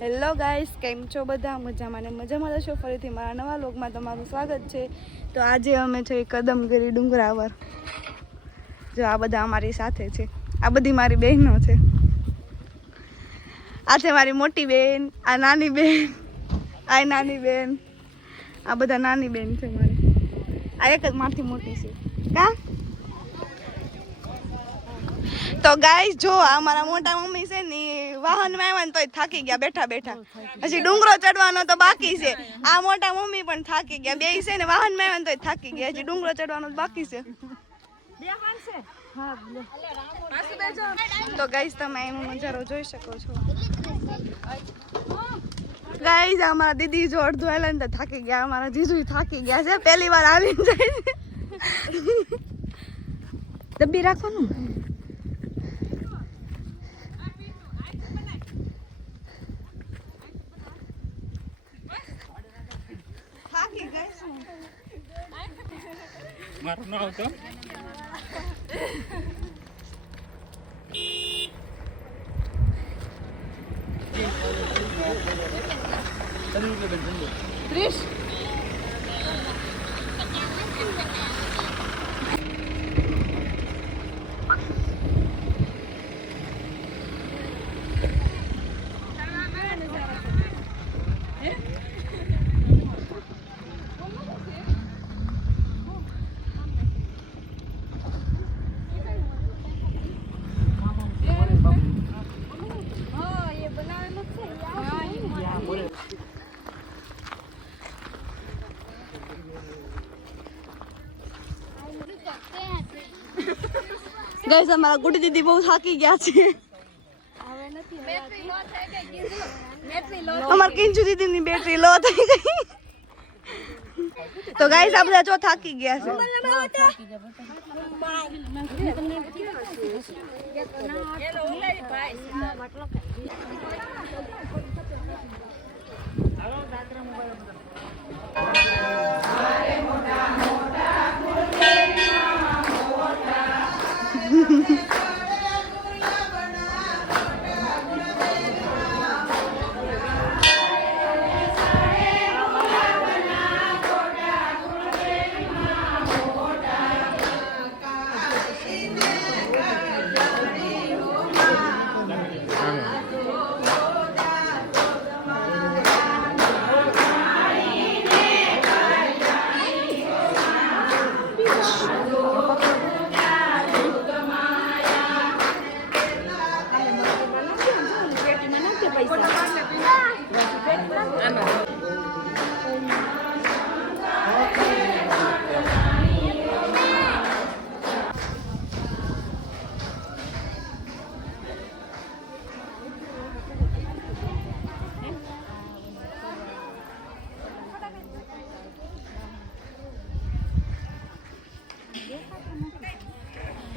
Hello guys, કેમ છો બધા? મજામાં ને મજામાં છો? ફરીથી મારા નવા વ્લોગમાં તમારું સ્વાગત છે. તો આજે અમે છે કદમગીરી ડુંગરાવર. જો આ બધા અમારી સાથે છે, આ બધી મારી બહેનો છે. આ છે મારી મોટી બેન, આ નાની બેન, આ નાની બેન, આ બધા નાની બેન છે મારી. આ એક જ મારથી મોટી છે કા. તો ગાઈસ જો આ મારા મોટા મમ્મી છે ને વાહનમાં આવ્યા ને તોય થાકી ગયા બેઠા બેઠા. હજી ડુંગરો ચડવાનો તો બાકી છે. આ મોટા મમ્મી પણ થાકી ગયા, બે છે ને વાહનમાં આવ્યા ને તોય થાકી ગયા. હજી ડુંગરો ચડવાનો બાકી છે. તો ગાઈસ તમે એનો નજારો જોઈ શકો છો. ગાઈસ અમારા દીદી જો અડધો આલે ને થાકી ગયા, અમારા જીજુ થાકી ગયા છે. પહેલી વાર આવીને જાય છે. દબ્બી રાખવાનું. મારું નામ તો ત્રીસ ગાઈસ અમારા ગુડી દીદી બહુ થાકી ગયા છે. અમાર કિંજુ દીદી ની બેટરી લો થઈ ગઈ. તો ગાઈસ આ બધા જો થાકી ગયા છે.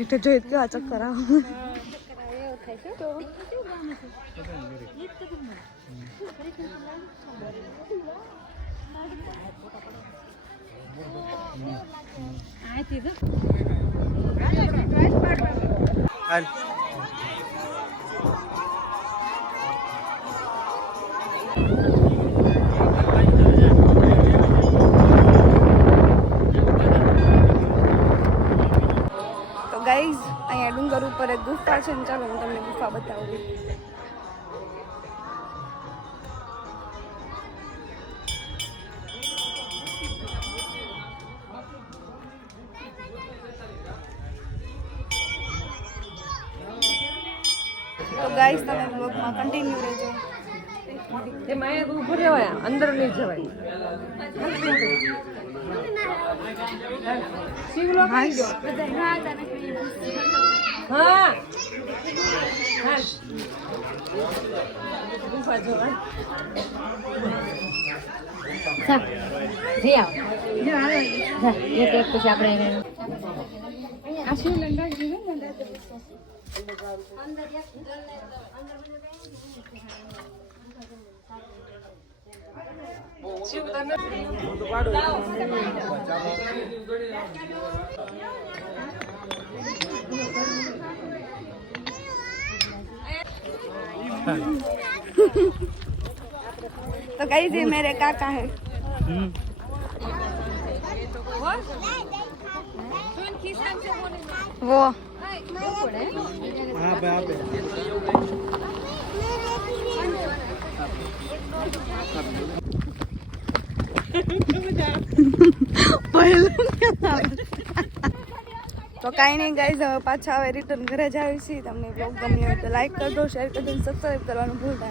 એટલે જોઈ કેવા ચક્કર આવે. ગાઈઝ અહીંયા ડુંગર ઉપર એક ગુફા છે ને, ચાલો હું તમને ગુફા બતાવું. તો ગાઈઝ તમે બ્લોગમાં કન્ટિન્યુ રહેજો. એમાં એક ઊભું રહેવાય, અંદર નહીં જવાય. શિવલો ખાઈ ગયો. હા હા ગુફા જોવાય. એક પછી આપણે આ શિવલિંગ રાખી तो गाइस ये मेरे काका है। वो तो कहीं नहीं गाइस पाछा હવે રિટર્ન ઘરે જ આવી છે તમને બ્લોગ ગમ્યો હોય તો લાઈક કરજો શેર કરજો સબસ્ક્રાઇબ કરવાનું ભૂલતા